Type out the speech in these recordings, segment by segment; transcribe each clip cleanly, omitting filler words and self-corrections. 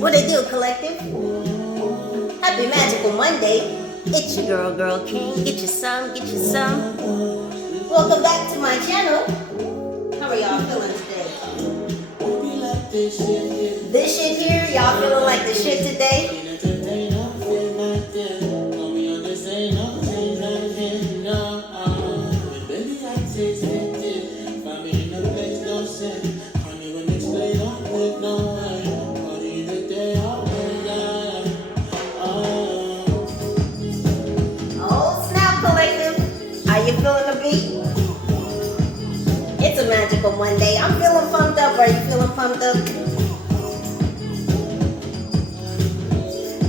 What it do, collective? Happy Magical Monday. It's your girl King. Get you some, get you some. Welcome back to my channel. How are y'all feeling today? This shit here, y'all feeling like the shit today? It's a magical Monday. I'm feeling pumped up. Are you feeling pumped up?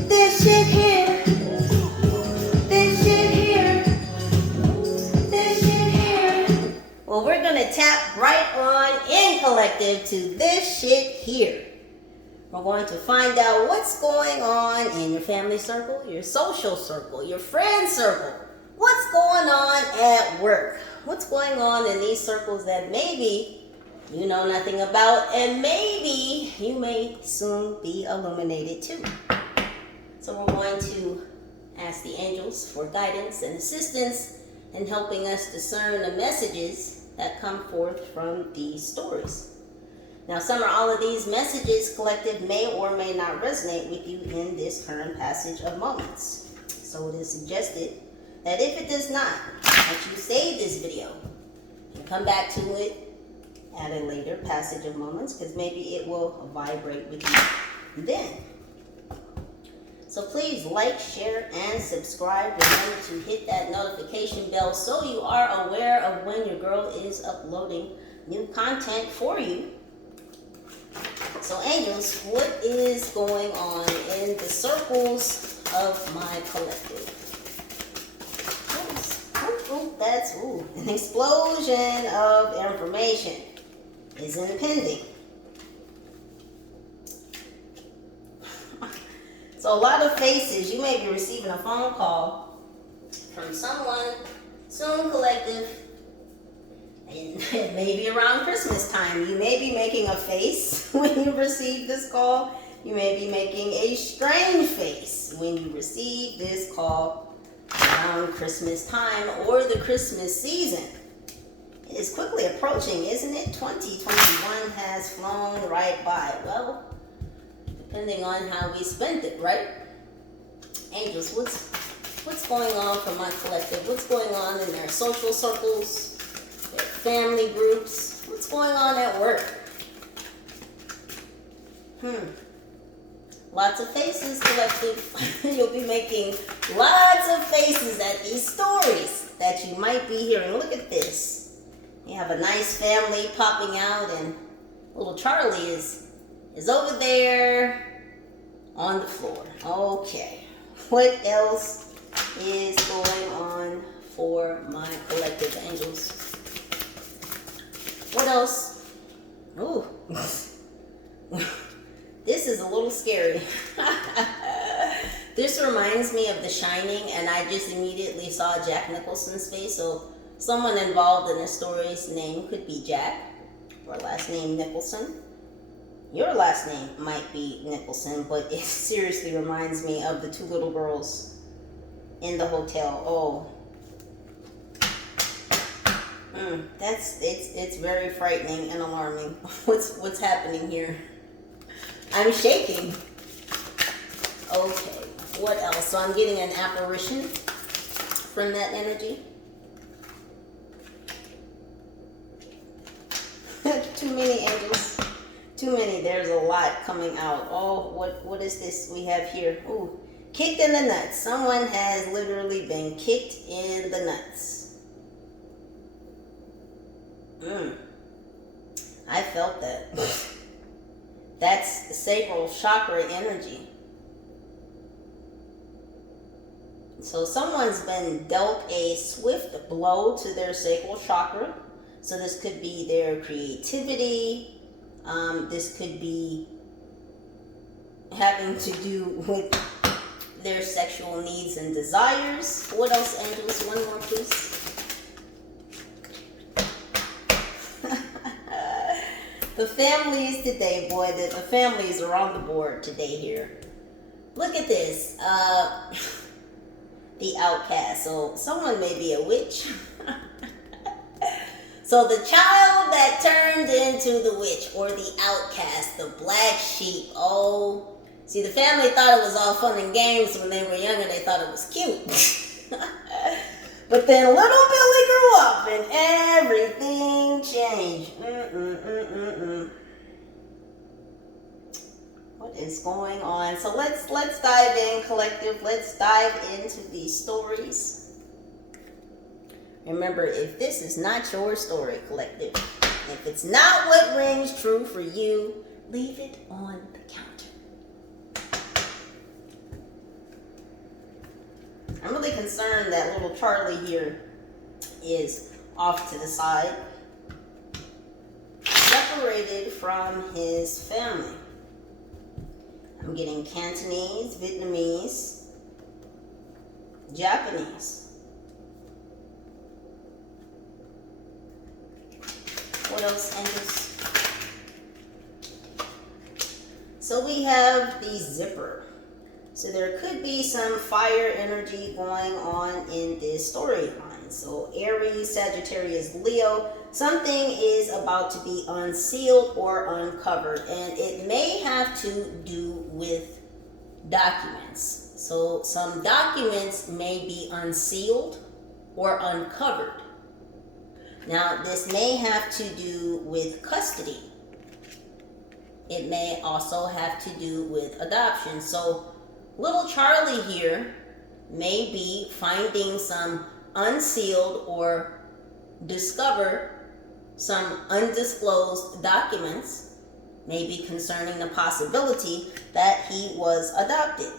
This shit here. This shit here. This shit here. Well, we're going to tap right on in, collective, to this shit here. We're going to find out what's going on in your family circle, your social circle, your friend circle. What's going on at work? What's going on in these circles that maybe you know nothing about, and maybe you may soon be illuminated too. So we're going to ask the angels for guidance and assistance in helping us discern the messages that come forth from these stories. Now, some or all of these messages, collective, may or may not resonate with you in this current passage of moments. So it is suggested that if it does not, that you save this video and come back to it at a later passage of moments, because maybe it will vibrate with you then. So please like, share, and subscribe. Remember to hit that notification bell so you are aware of when your girl is uploading new content for you. So angels, what is going on in the circles of my collective? That's an explosion of information is impending. So a lot of faces. You may be receiving a phone call from someone soon, collective, and maybe around Christmas time. You may be making a face when you receive this call. You may be making a strange face when you receive this call around Christmas time or the Christmas season. It is quickly approaching, isn't it? 2021 has flown right by. Well, depending on how we spent it, right? Angels, what's going on for my collective? What's going on in their social circles, their family groups? What's going on at work? Lots of faces, collective. You'll be making lots of faces at these stories that you might be hearing. Look at this. You have a nice family popping out, and little Charlie is over there on the floor. Okay. What else is going on for my collective angels? What else? Ooh. This is a little scary. This reminds me of The Shining, and I just immediately saw Jack Nicholson's face. So someone involved in the story's name could be Jack, or last name Nicholson. Your last name might be Nicholson, but it seriously reminds me of the two little girls in the hotel. Oh, it's very frightening and alarming. What's happening here? I'm shaking. Okay, what else? So I'm getting an apparition from that energy. Too many angels. Too many. There's a lot coming out. Oh, what is this we have here? Ooh, kicked in the nuts. Someone has literally been kicked in the nuts. I felt that. That's sacral chakra energy. So someone's been dealt a swift blow to their sacral chakra. So this could be their creativity. This could be having to do with their sexual needs and desires. What else, angels? One more, please. The families today, boy, the families are on the board today here. Look at this. The outcast. So someone may be a witch. So the child that turned into the witch, or the outcast, the black sheep. Oh, see, the family thought it was all fun and games when they were younger. They thought it was cute. But then little Billy grew up and everything changed. What is going on? So let's dive in, collective. Let's dive into these stories. Remember, if this is not your story, collective, if it's not what rings true for you, leave it on the counter. I'm really concerned that little Charlie here is off to the side, separated from his family. I'm getting Cantonese, Vietnamese, Japanese. What else, angels? So we have the zipper. So there could be some fire energy going on in this storyline. So Aries, Sagittarius, Leo, something is about to be unsealed or uncovered, and it may have to do with documents. So some documents may be unsealed or uncovered. Now, this may have to do with custody. It may also have to do with adoption. So little Charlie here may be finding some unsealed or discover some undisclosed documents, maybe concerning the possibility that he was adopted.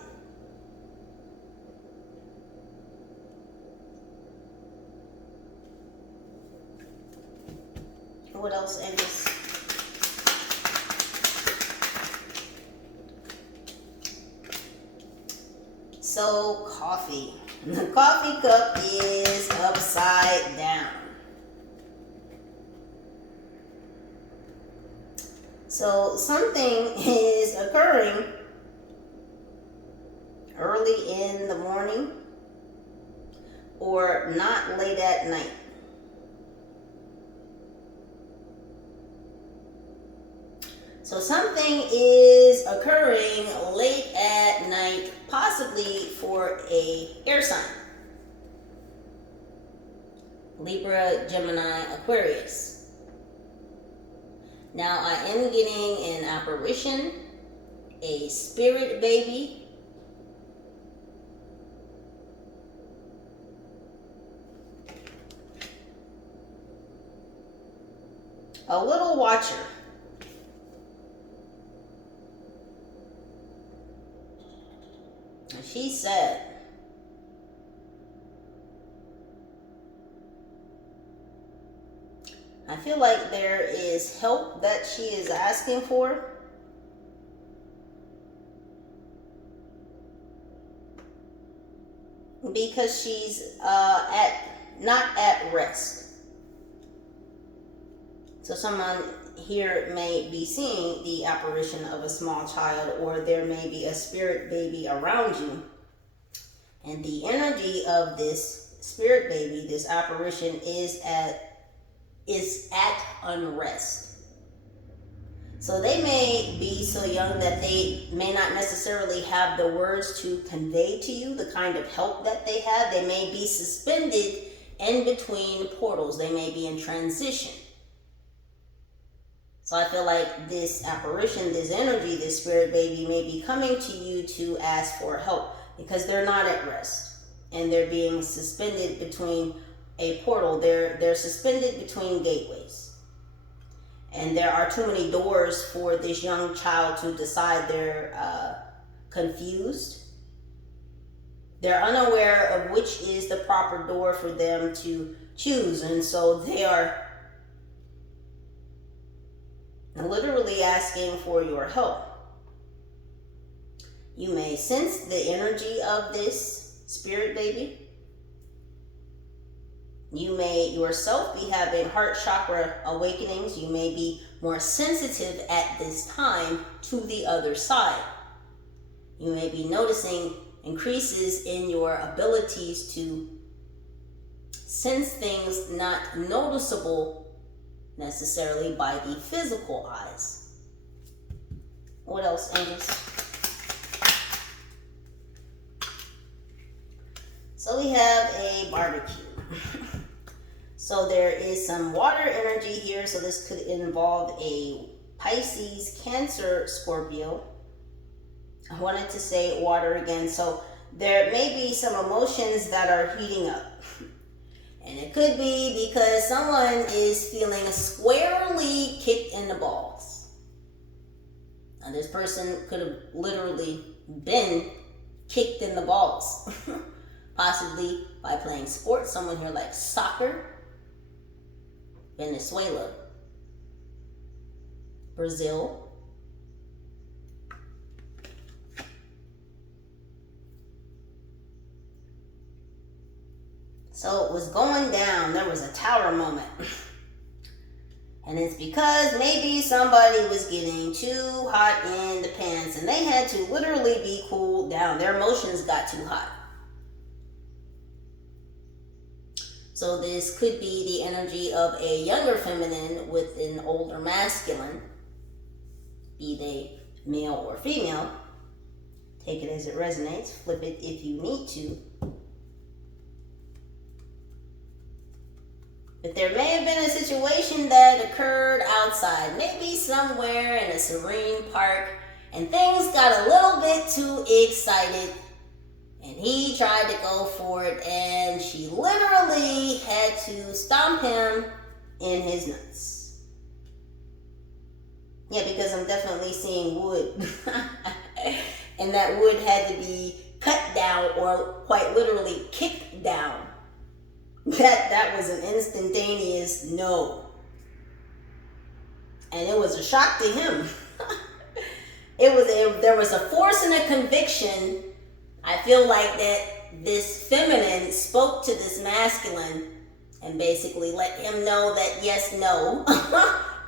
What else, Angels? So, coffee. The coffee cup is upside down. So, something is occurring early in the morning or not late at night. So something is occurring late at night, possibly for a air sign. Libra, Gemini, Aquarius. Now I am getting an apparition, a spirit baby, a little watcher. She said, I feel like there is help that she is asking for. Because she's not at rest. So someone here may be seeing the apparition of a small child, or there may be a spirit baby around you. And the energy of this spirit baby, this apparition, is at unrest. So they may be so young that they may not necessarily have the words to convey to you the kind of help that they have. They may be suspended in between portals. They may be in transition. So I feel like this apparition, this energy, this spirit baby may be coming to you to ask for help, because they're not at rest and they're being suspended between a portal. They're suspended between gateways. And there are too many doors for this young child to decide. They're confused. They're unaware of which is the proper door for them to choose. And so they are literally asking for your help. You may sense the energy of this spirit baby. You may yourself be having heart chakra awakenings. You may be more sensitive at this time to the other side. You may be noticing increases in your abilities to sense things not noticeable necessarily by the physical eyes. What else, angels? So we have a barbecue. So there is some water energy here. So this could involve a Pisces, Cancer, Scorpio. I wanted to say water again. So there may be some emotions that are heating up. And it could be because someone is feeling squarely kicked in the balls. Now this person could have literally been kicked in the balls. Possibly by playing sports. Someone here like soccer. Venezuela. Brazil. So it was going down. There was a tower moment. And it's because maybe somebody was getting too hot in the pants and they had to literally be cooled down. Their emotions got too hot. So this could be the energy of a younger feminine with an older masculine, be they male or female. Take it as it resonates. Flip it if you need to. But there may have been a situation that occurred outside, maybe somewhere in a serene park, and things got a little bit too excited. And he tried to go for it, and she literally had to stomp him in his nuts. Yeah, because I'm definitely seeing wood. And that wood had to be cut down or quite literally kicked down. That was an instantaneous no. And it was a shock to him. There was a force and a conviction. I feel like that this feminine spoke to this masculine and basically let him know that yes, no,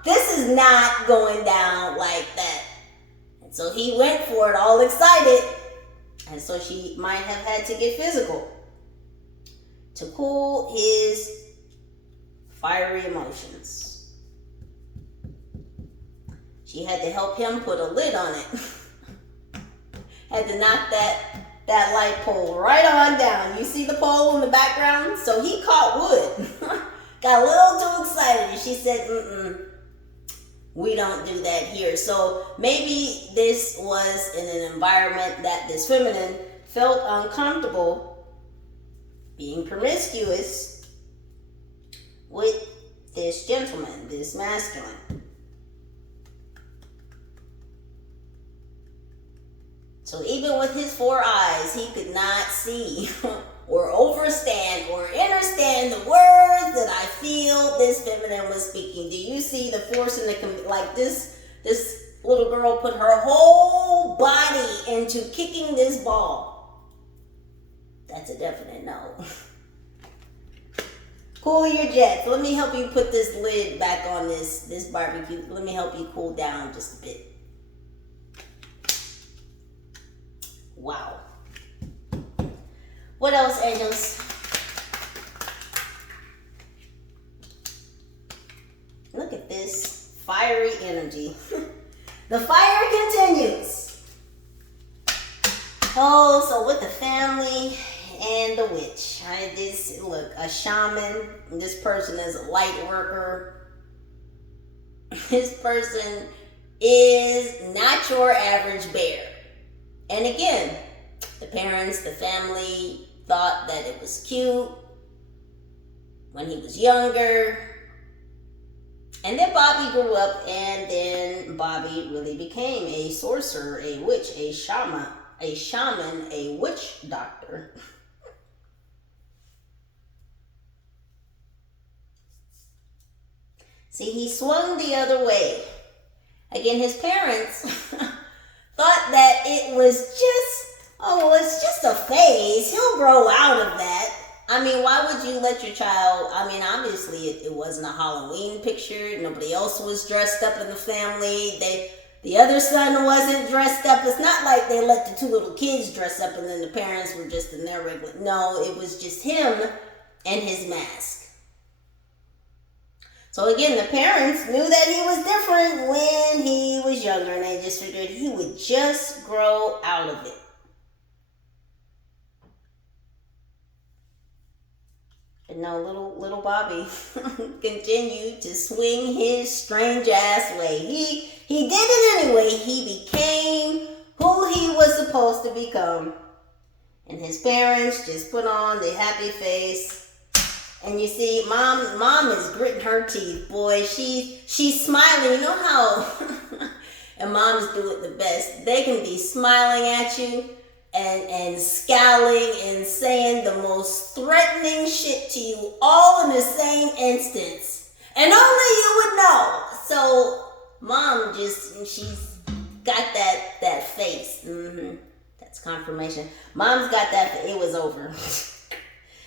this is not going down like that. And so he went for it all excited. And so she might have had to get physical to cool his fiery emotions. She had to help him put a lid on it. Had to knock that light pole right on down. You see the pole in the background? So he caught wood. Got a little too excited. And she said, we don't do that here. So maybe this was in an environment that this feminine felt uncomfortable being promiscuous with this gentleman, this masculine. So even with his 4 eyes, he could not see or understand the words that I feel this feminine was speaking. Do you see the force in the, like this little girl put her whole body into kicking this ball? That's a definite no. Cool your jets. Let me help you put this lid back on this barbecue. Let me help you cool down just a bit. Wow. What else, angels? Look at this fiery energy. The fire continues. Oh, so with the family and the witch. Look, a shaman. This person is a light worker. This person is not your average bear. And again, the parents, the family thought that it was cute when he was younger. And then Bobby grew up, and then Bobby really became a sorcerer, a witch, a shaman, a witch doctor. See, he swung the other way. Again, his parents thought that it was just, it's just a phase. He'll grow out of that. I mean, why would you let your child? I mean, obviously, it wasn't a Halloween picture. Nobody else was dressed up in the family. The other son wasn't dressed up. It's not like they let the two little kids dress up and then the parents were just in their regular. No, it was just him and his mask. So again, the parents knew that he was different when he was younger, and they just figured he would just grow out of it. And no, little Bobby continued to swing his strange ass way. He did it anyway. He became who he was supposed to become. And his parents just put on the happy face. And you see, mom is gritting her teeth, boy. She's smiling. You know how and moms do it the best. They can be smiling at you and scowling and saying the most threatening shit to you all in the same instance. And only you would know. So mom she's got that face. That's confirmation. Mom's got that, it was over.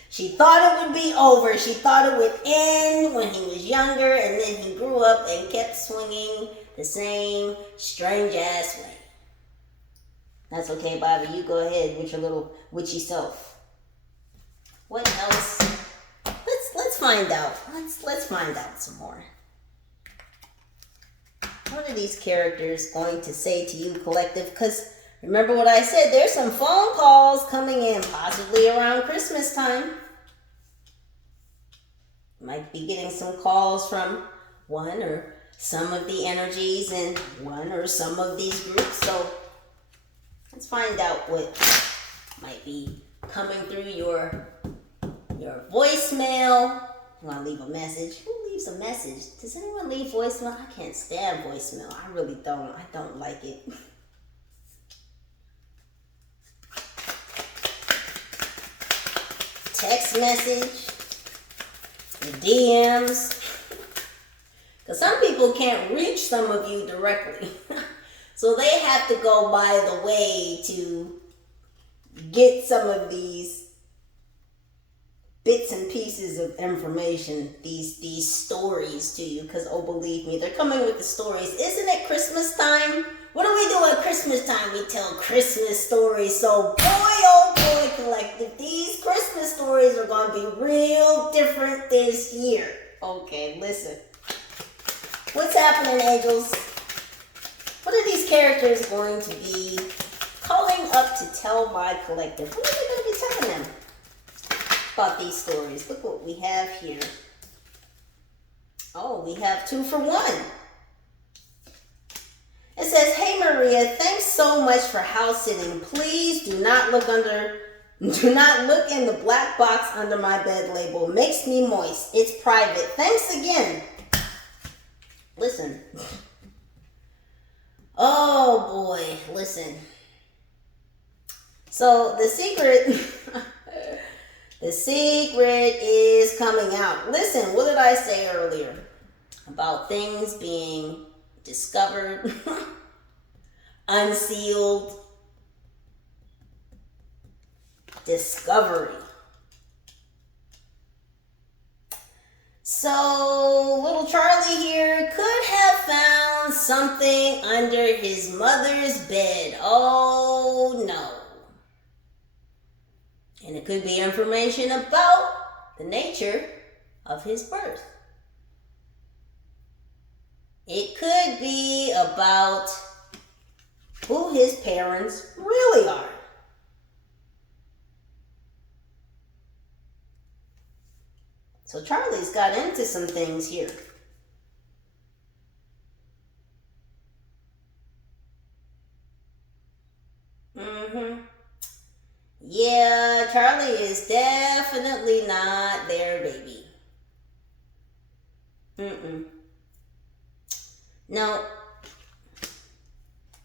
She thought it would be over. She thought it would end when he was younger, and then he grew up and kept swinging the same strange ass way. That's okay, Bobby. You go ahead with your little witchy self. What else? Let's find out. Let's find out some more. What are these characters going to say to you, collective? Because remember what I said, there's some phone calls coming in, possibly around Christmas time. You might be getting some calls from one or some of the energies in one or some of these groups. So let's find out what might be coming through your voicemail. You want to leave a message? Who leaves a message? Does anyone leave voicemail? I can't stand voicemail. I really don't. I don't like it. Text message, the DMs. Because some people can't reach some of you directly. So they have to go by the way to get some of these bits and pieces of information, these stories to you. Because, oh, believe me, they're coming with the stories. Isn't it Christmas time? What do we do at Christmas time? We tell Christmas stories. So, boy, oh boy, collective, these Christmas stories are going to be real different this year. Okay, listen. What's happening, angels? What are these characters going to be calling up to tell my collective? What are they going to be telling them about these stories? Look what we have here. Oh, we have 2 for 1. It says, "Hey Maria, thanks so much for house sitting. Please do not look in the black box under my bed label. Makes me moist. It's private. Thanks again." Listen. Oh boy, listen. So the secret is coming out. Listen, what did I say earlier about things being discovered, unsealed, discovery? So little Charlie here could have found something under his mother's bed. Oh no. And it could be information about the nature of his birth. It could be about who his parents really are. So Charlie's got into some things here. Yeah, Charlie is definitely not their baby. No.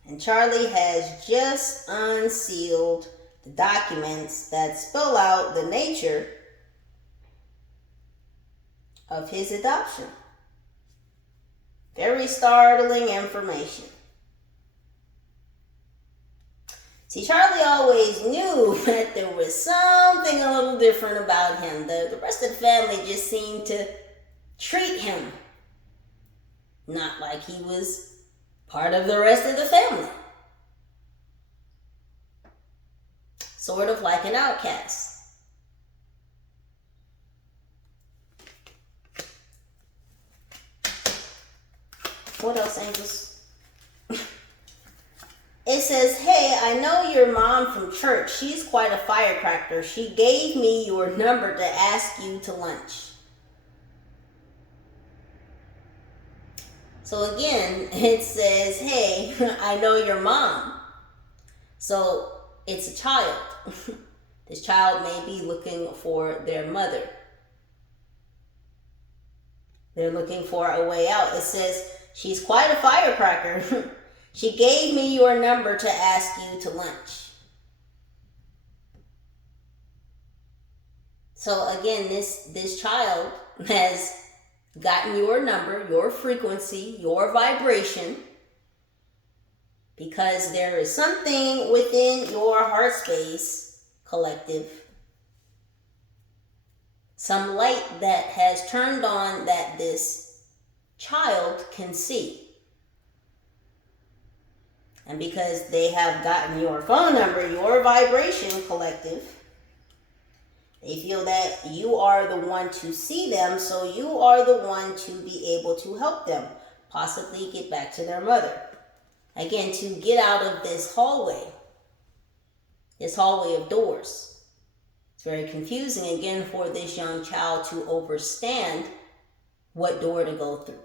And Charlie has just unsealed the documents that spell out the nature of his adoption. Very startling information. See, Charlie always knew that there was something a little different about him. The rest of the family just seemed to treat him not like he was part of the rest of the family. Sort of like an outcast. What else, angels? It says, hey, I know your mom from church. She's quite a firecracker. She gave me your number to ask you to lunch. So again, it says, hey, I know your mom. So it's a child. This child may be looking for their mother. They're looking for a way out. It says, she's quite a firecracker. She gave me your number to ask you to lunch. So again, this child has gotten your number, your frequency, your vibration, because there is something within your heart space, collective, some light that has turned on that this child can see. And because they have gotten your phone number, your vibration, collective, they feel that you are the one to see them, so you are the one to be able to help them possibly get back to their mother. Again, to get out of this hallway of doors. It's very confusing, again, for this young child to understand what door to go through.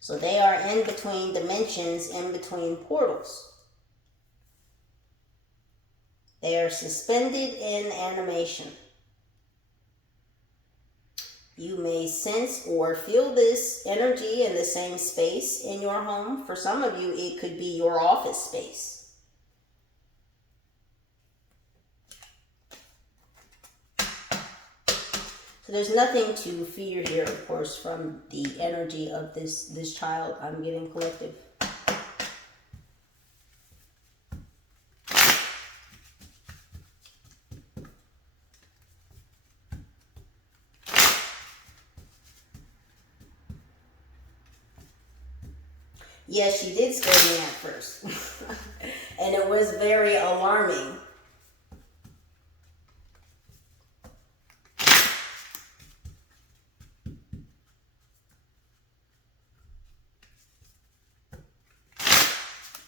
So they are in between dimensions, in between portals. They are suspended in animation. You may sense or feel this energy in the same space in your home. For some of you, it could be your office space. So there's nothing to fear here, of course, from the energy of this child. I'm getting collective. Yes, she did scare me at first. And it was very alarming.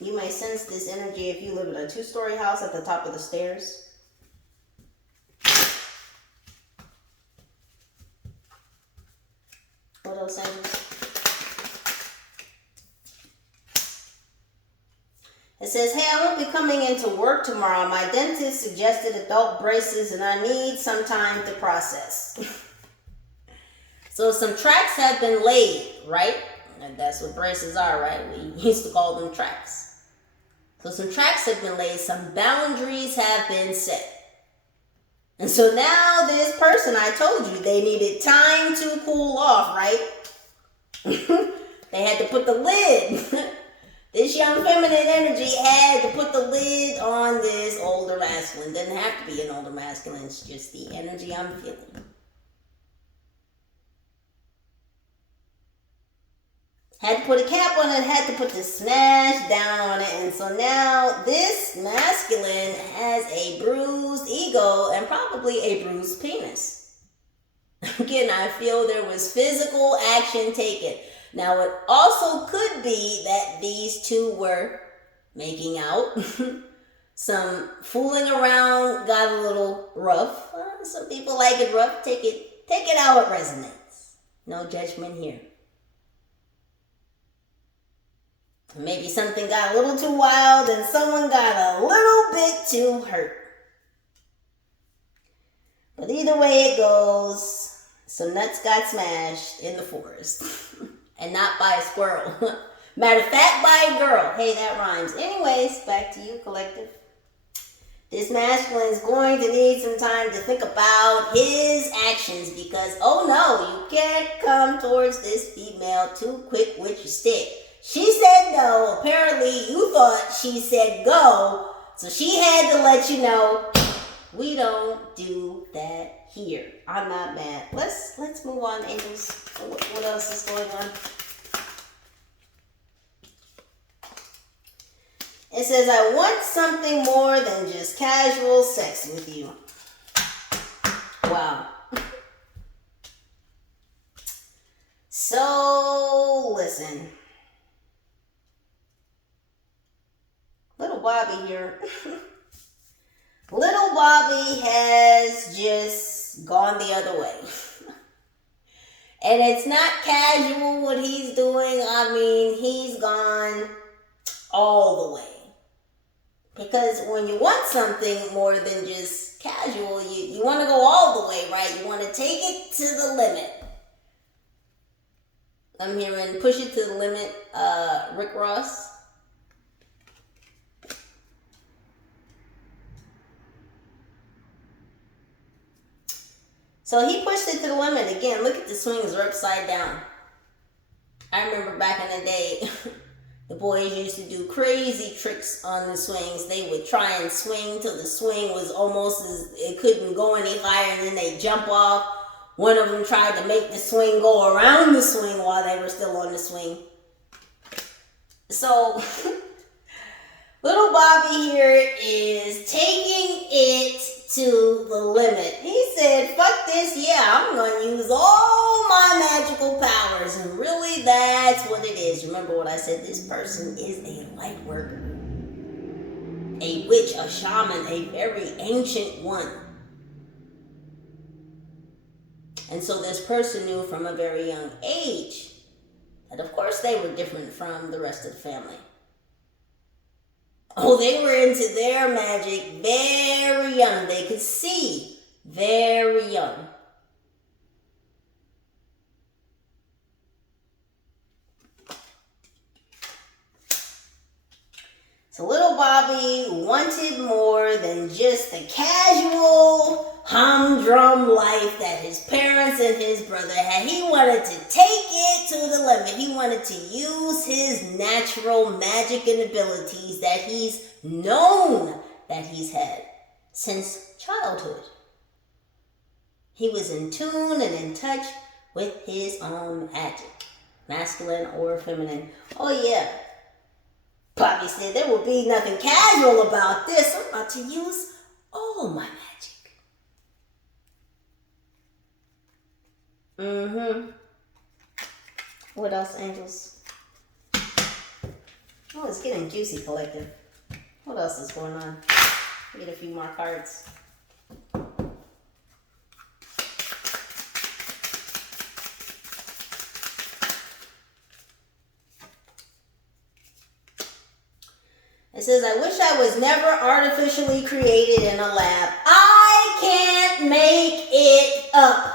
You may sense this energy if you live in a 2-story house at the top of the stairs. What else, angels? It says, hey, I won't be coming into work tomorrow. My dentist suggested adult braces and I need some time to process. So some tracks have been laid, right? And that's what braces are, right? We used to call them tracks. So some tracks have been laid, some boundaries have been set. And so now this person, I told you, they needed time to cool off, right? They had to put the lid. This young feminine energy had to put the lid on this older masculine. Doesn't have to be an older masculine, it's just the energy I'm feeling. Had to put a cap on it, had to put the smash down on it, and so now this masculine has a bruised ego and probably a bruised penis. Again, I feel there was physical action taken. Now, it also could be that these two were making out. Some fooling around got a little rough. Some people like it rough. Take it how it resonates. No judgment here. Maybe something got a little too wild and someone got a little bit too hurt. But either way it goes, some nuts got smashed in the forest. And not by a squirrel. Matter of fact, by a girl. Hey, that rhymes. Anyways, back to you, collective. This masculine is going to need some time to think about his actions because, oh no, you can't come towards this female too quick with your stick. She said no, Well, apparently you thought she said go, so she had to let you know we don't do that here. I'm not mad. Let's move on, angels. What else is going on? It says, I want something more than just casual sex with you. Wow. So, listen. Little Bobby here. Little Bobby has just gone the other way. And it's not casual what he's doing. I mean, he's gone all the way. Because when you want something more than just casual, you want to go all the way, right? You want to take it to the limit. I'm hearing push it to the limit, Rick Ross. So he pushed it to the limit. Again, look at the swings are upside down. I remember back in the day, the boys used to do crazy tricks on the swings. They would try and swing till the swing was almost as, it couldn't go any higher, and then they'd jump off. One of them tried to make the swing go around the swing while they were still on the swing. So, little Bobby here is taking it to the limit. He said, fuck this, yeah, I'm going to use all my magical powers. And really, that's what it is. Remember what I said, this person is a light worker. A witch, a shaman, a very ancient one. And so this person knew from a very young age that of course they were different from the rest of the family. Oh, they were into their magic very young. They could see very young. So little Bobby wanted more than just the casual humdrum life that his parents and his brother had. He wanted to take it to the limit. He wanted to use his natural magic and abilities that he's known that he's had since childhood. He was in tune and in touch with his own magic, masculine or feminine. Oh yeah. Bobby said, there will be nothing casual about this. I'm about to use all my magic. What else, angels? Oh, it's getting juicy, collective. What else is going on? Get a few more cards. It says, I wish I was never artificially created in a lab. I can't make it up.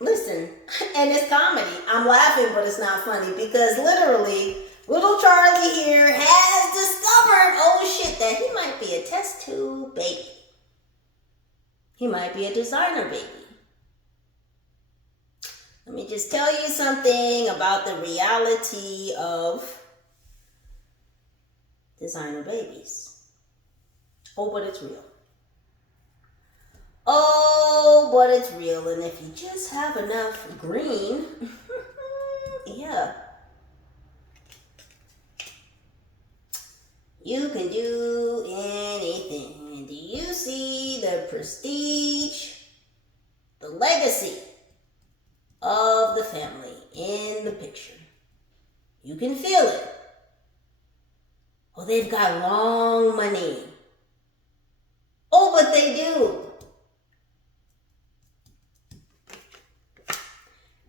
Listen, and it's comedy. I'm laughing, but it's not funny because literally, little Charlie here has discovered, oh shit, that he might be a test tube baby. He might be a designer baby. Let me just tell you something about the reality of designer babies. Oh, but it's real. Oh, but it's real. And if you just have enough green, yeah, you can do anything. Do you see the prestige, the legacy of the family in the picture? You can feel it. Oh, they've got long money. Oh, but they do.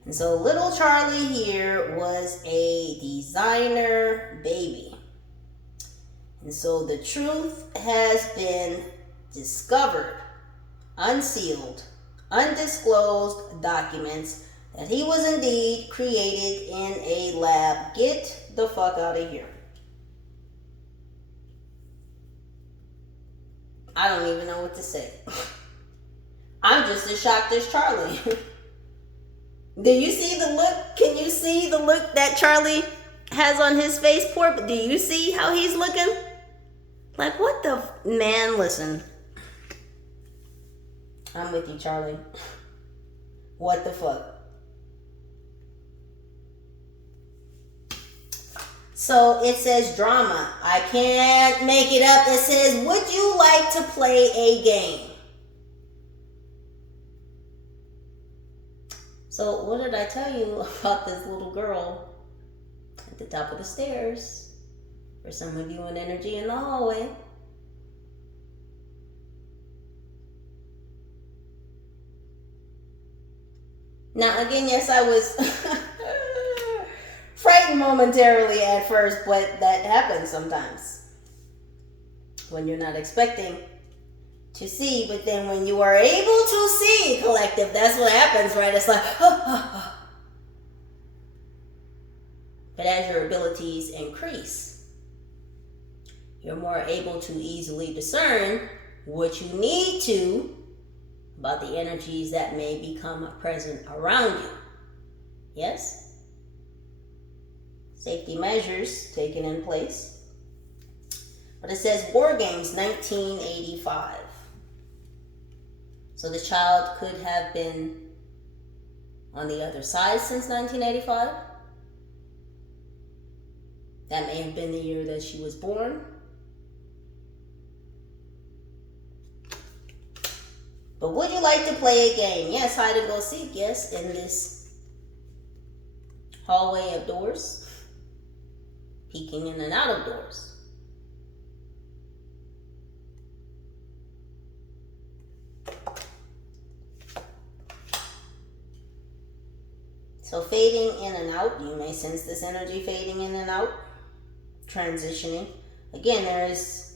And so little Charlie here was a designer baby. And so the truth has been discovered, unsealed, undisclosed documents that he was indeed created in a lab. Get the fuck out of here. I don't even know what to say. I'm just as shocked as Charlie. Do you see the look? Can you see the look that Charlie has on his face? Do you see how he's looking? Like, what the man, listen. I'm with you, Charlie. What the fuck? So it says drama. I can't make it up. It says, would you like to play a game? So what did I tell you about this little girl at the top of the stairs? For some of you in energy in the hallway. Now again, yes, I was frightened momentarily at first, but that happens sometimes when you're not expecting to see. But then when you are able to see, collective, that's what happens, right? It's like, But as your abilities increase, you're more able to easily discern what you need to about the energies that may become present around you. Yes? Safety measures taken in place. But it says War Games 1985. So the child could have been on the other side since 1985. That may have been the year that she was born. But would you like to play a game? Yes, hide and go seek. Yes, in this hallway of doors. Peeking in and out of doors. So fading in and out, you may sense this energy fading in and out, transitioning. Again, there is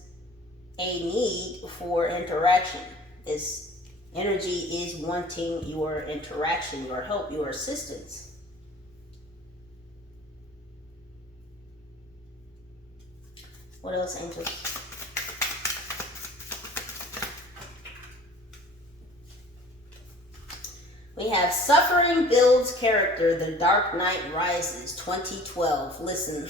a need for interaction. This energy is wanting your interaction, your help, your assistance. What else, angels? We have Suffering Builds Character, The Dark Knight Rises, 2012. Listen,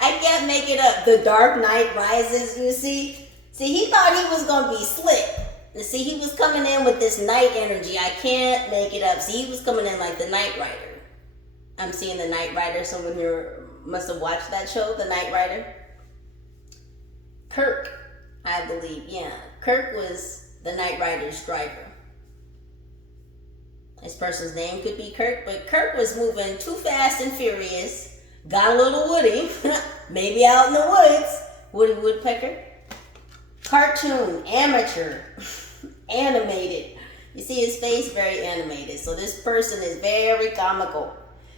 I can't make it up. The Dark Knight Rises, you see? See, he thought he was going to be slick. And see, he was coming in with this night energy. I can't make it up. See, he was coming in like the Knight Rider. I'm seeing the Knight Rider. So when you must have watched that show, The Knight Rider. Kirk, I believe. Yeah, Kirk was the Knight Rider's driver. This person's name could be Kirk, but Kirk was moving too fast and furious. Got a little Woody, maybe out in the woods. Woody Woodpecker. Cartoon, amateur, animated. You see his face, very animated. So this person is very comical.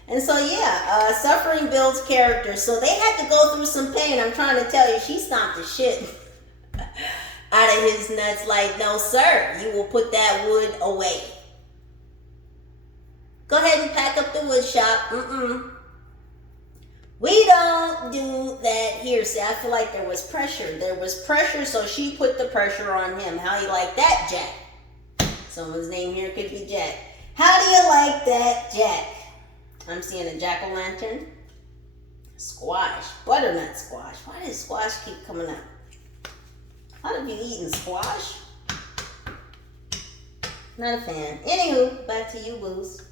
And so yeah, suffering builds character. So they had to go through some pain. I'm trying to tell you, she stomped the shit out of his nuts. Like, no sir, you will put that wood away. Go ahead and pack up the wood shop. We don't do that here. See, I feel like there was pressure. There was pressure, so she put the pressure on him. How you like that, Jack? Someone's name here could be Jack. How do you like that, Jack? I'm seeing a jack-o'-lantern. Squash. Butternut squash. Why does squash keep coming up? A lot of you eating squash? Not a fan. Anywho, back to you, boos.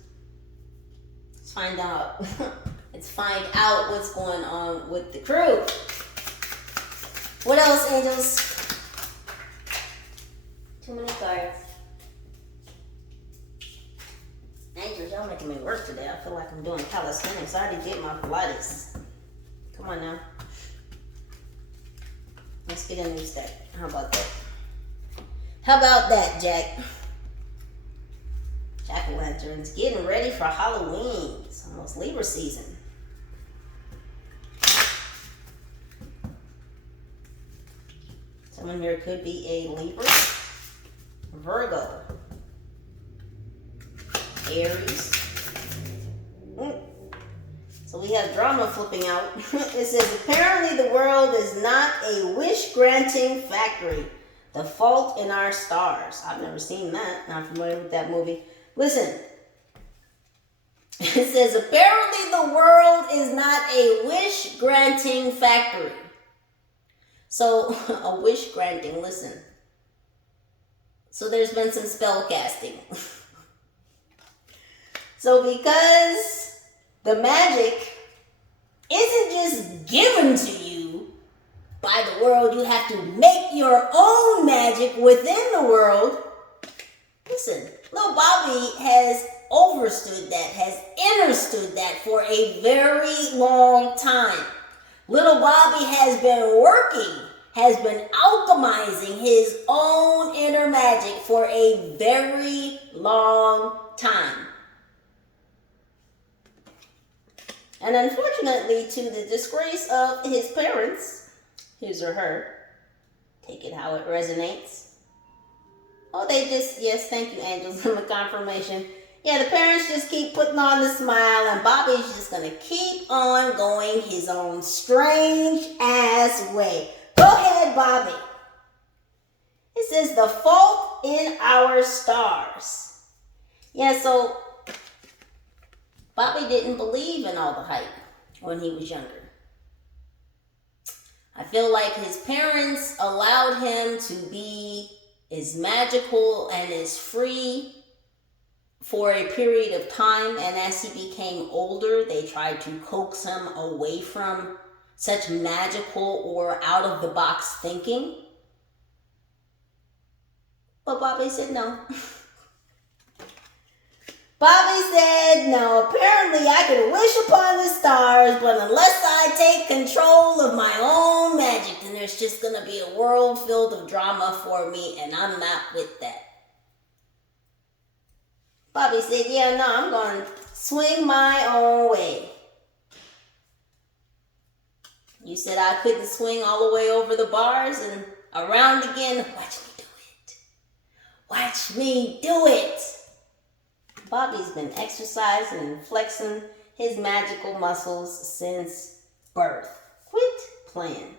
Let's find out. Let's find out what's going on with the crew. What else, angels? Too many cards. Angels, y'all making me work today. I feel like I'm doing calisthenics. I already did my Pilates. Come on now. Let's get a new step. How about that? How about that, Jack? Jack-o'-lanterns getting ready for Halloween. It's almost Libra season. Someone here could be a Libra, Virgo, Aries. So we have drama flipping out. It says, apparently the world is not a wish-granting factory. The Fault in Our Stars. I've never seen that. Not familiar with that movie. Listen, It says, apparently the world is not a wish-granting factory. So, a wish-granting, listen. So there's been some spell casting. So because the magic isn't just given to you by the world, you have to make your own magic within the world. Listen, little Bobby has overstood that, has understood that for a very long time. Little Bobby has been working, has been alchemizing his own inner magic for a very long time. And unfortunately, to the disgrace of his parents, his or her, take it how it resonates. Oh, they just, yes, thank you, angels, for the confirmation. Yeah, the parents just keep putting on the smile, and Bobby's just going to keep on going his own strange ass way. Go ahead, Bobby. It says, the fault in our stars. Yeah, so Bobby didn't believe in all the hype when he was younger. I feel like his parents allowed him to be as magical and as free for a period of time, and as he became older, they tried to coax him away from such magical or out-of-the-box thinking. But Bobby said no. Bobby said, no, apparently I can wish upon the stars, but unless I take control of my own magic, then there's just going to be a world filled of drama for me, and I'm not with that. Bobby said, yeah, no, I'm going to swing my own way. You said I couldn't swing all the way over the bars and around again. Watch me do it. Watch me do it. Bobby's been exercising and flexing his magical muscles since birth. Quit playing.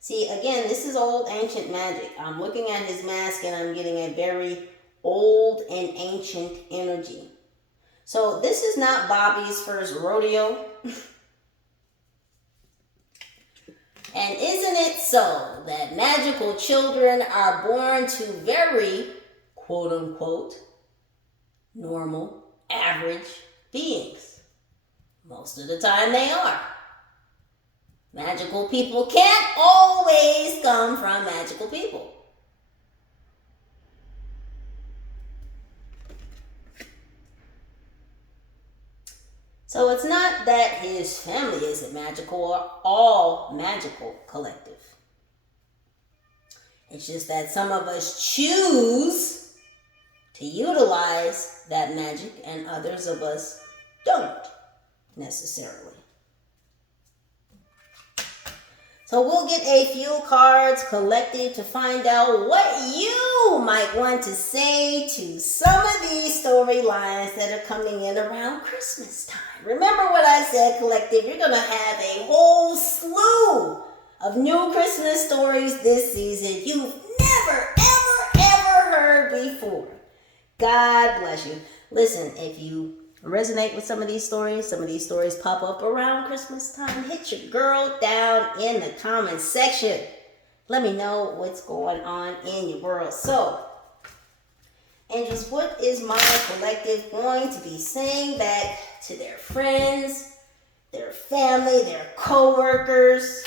See, again, this is old ancient magic. I'm looking at his mask and I'm getting a very old and ancient energy. So this is not Bobby's first rodeo. And isn't it so that magical children are born to very, quote unquote, normal, average beings? Most of the time they are. Magical people can't always come from magical people. So it's not that his family isn't magical or all magical collective. It's just that some of us choose to utilize that magic and others of us don't necessarily. So we'll get a few cards collected to find out what you might want to say to some of these storylines that are coming in around Christmas time. Remember what I said, collective, you're going to have a whole slew of new Christmas stories this season you've never, ever heard before. God bless you. Listen, if you resonate with some of these stories pop up around Christmas time, hit your girl down in the comment section. Let me know what's going on in your world. So, angels, what is my collective going to be saying back to their friends, their family, their co-workers,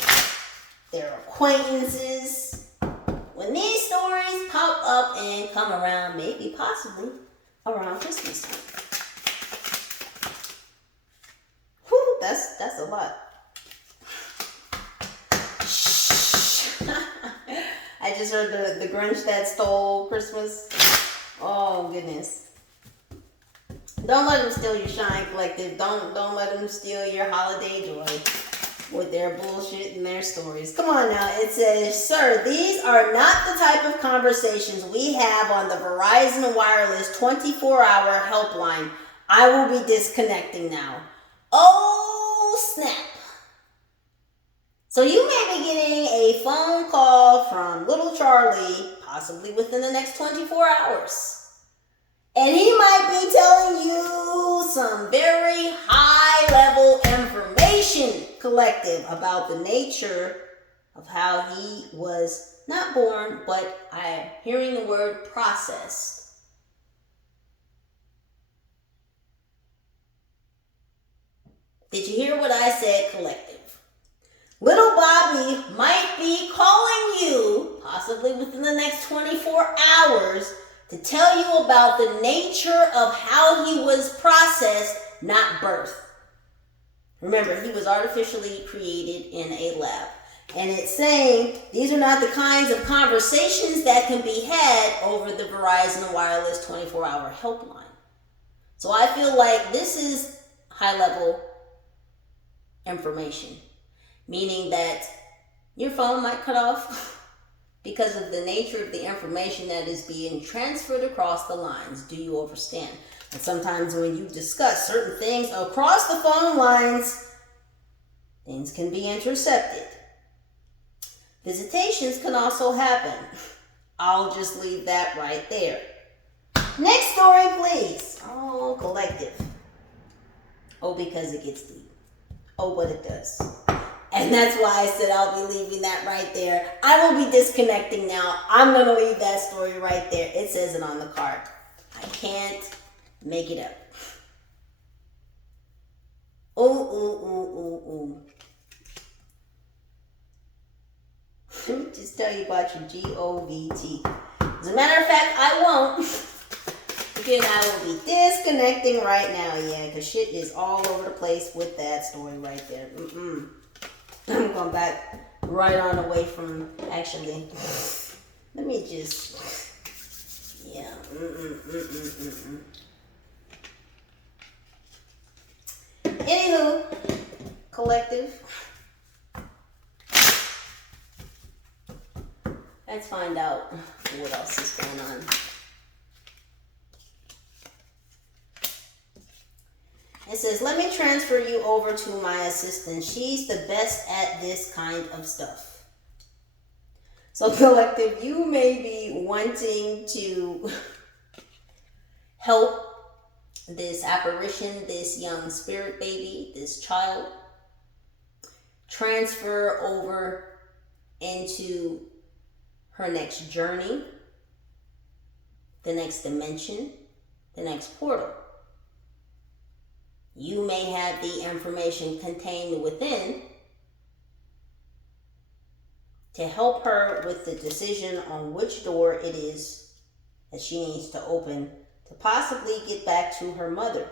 their acquaintances, when these stories pop up and come around, maybe possibly around Christmas time? Whew, that's a lot. Shh. I just heard the Grinch that stole Christmas. Oh goodness. Don't let them steal your shine, collective. Don't let them steal your holiday joy with their bullshit and their stories. Come on now. It says, sir, these are not the type of conversations we have on the Verizon Wireless 24-hour helpline. I will be disconnecting now. Oh, snap. So you may be getting a phone call from little Charlie, possibly within the next 24 hours. And he might be telling you some very high level information, collective, about the nature of how he was not born, but I am hearing the word processed. Did you hear what I said, collective? Little Bobby might be calling you, possibly within the next 24 hours, to tell you about the nature of how he was processed, not birth. Remember, he was artificially created in a lab. And it's saying these are not the kinds of conversations that can be had over the Verizon Wireless 24-hour helpline. So I feel like this is high-level information, meaning that your phone might cut off because of the nature of the information that is being transferred across the lines. Do you understand? And sometimes when you discuss certain things across the phone lines, things can be intercepted. Visitations can also happen. I'll just leave that right there. Next story, please. Oh, collective. Oh, because it gets deep. Oh, but it does. And that's why I said I'll be leaving that right there. I will be disconnecting now. I'm going to leave that story right there. It says it on the card. I can't make it up. Ooh, ooh, ooh, ooh, ooh. Let me just tell you about your GOVT. As a matter of fact, I won't. Again, I will be disconnecting right now, yeah, because shit is all over the place with that story right there. I'm going back right on away from, actually, let me just, yeah, Anywho, collective. Let's find out what else is going on. It says, let me transfer you over to my assistant. She's the best at this kind of stuff. So collective, you may be wanting to help this apparition, this young spirit baby, this child, transfer over into her next journey, the next dimension, the next portal. You may have the information contained within to help her with the decision on which door it is that she needs to open to possibly get back to her mother.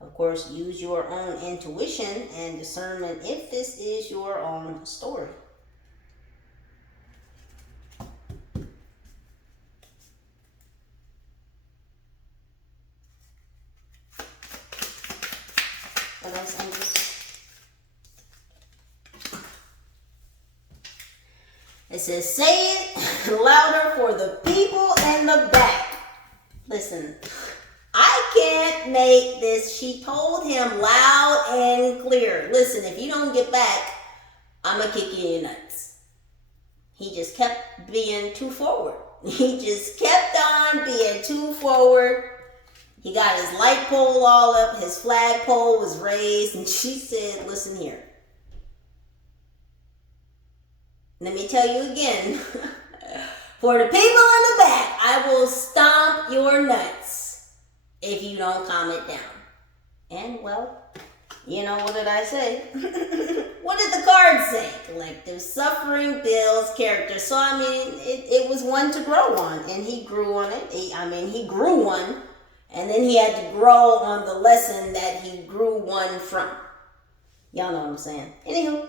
Of course, use your own intuition and discernment if this is your own story. What else, angels? It says, say it louder for the people in the back. Listen, I can't make this. She told him loud and clear. Listen, if you don't get back, I'm going to kick you in your nuts. He just kept being too forward. He just kept on being too forward. He got his light pole all up. His flagpole was raised. And she said, listen here. Let me tell you again. For the people in the back, I will stomp your nuts if you don't calm it down. And, well, you know, what did I say? What did the card say? Collective suffering builds character. So, I mean, it was one to grow on. And he grew on it. He grew one. And then he had to grow on the lesson that he grew one from. Y'all know what I'm saying. Anywho.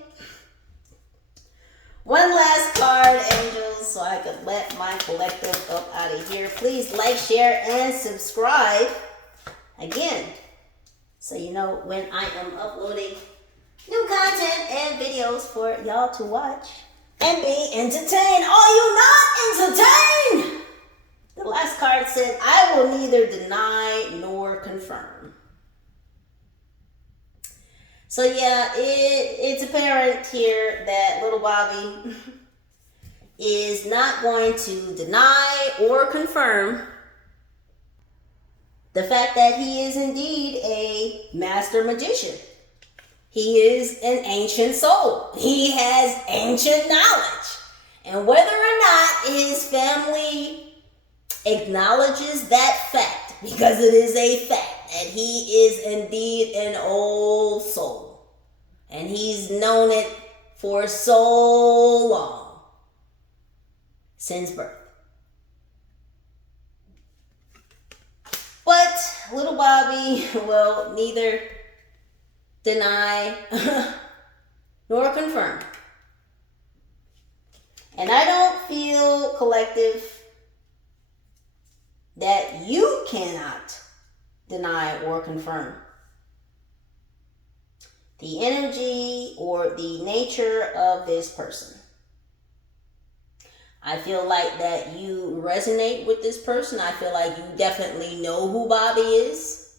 One last card, angels, so I could let my collective up out of here. Please like, share, and subscribe. Again, so you know when I am uploading new content and videos for y'all to watch and be entertained. Are you not entertained? The last card said, I will neither deny nor confirm. So yeah, it's apparent here that little Bobby is not going to deny or confirm the fact that he is indeed a master magician. He is an ancient soul. He has ancient knowledge. And whether or not his family acknowledges that fact, because it is a fact that he is indeed an old soul, and he's known it for so long, since birth. But little Bobby will neither deny nor confirm. And I don't feel, collective, that you cannot deny or confirm the energy or the nature of this person. I feel like that you resonate with this person. I feel like you definitely know who Bobby is.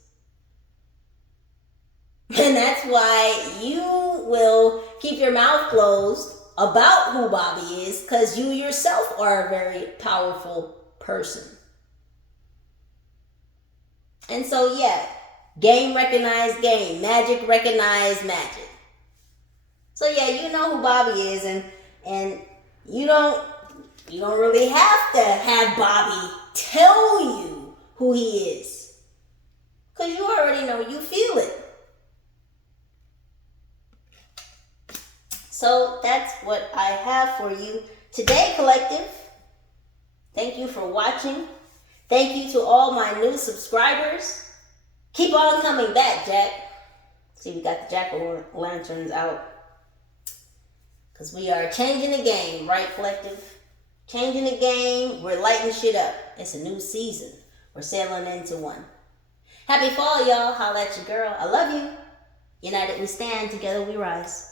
And that's why you will keep your mouth closed about who Bobby is, because you yourself are a very powerful person. And so, yeah, game recognized game, magic recognized magic. So yeah, you know who Bobby is, and you don't really have to have Bobby tell you who he is, because you already know, you feel it. So that's what I have for you today, collective. Thank you for watching. Thank you to all my new subscribers. Keep on coming back, Jack. See, we got the jack-o'-lanterns out, because we are changing the game, right, collective? Changing the game. We're lighting shit up. It's a new season. We're sailing into one. Happy fall, y'all. Holla at your girl. I love you. United we stand. Together we rise.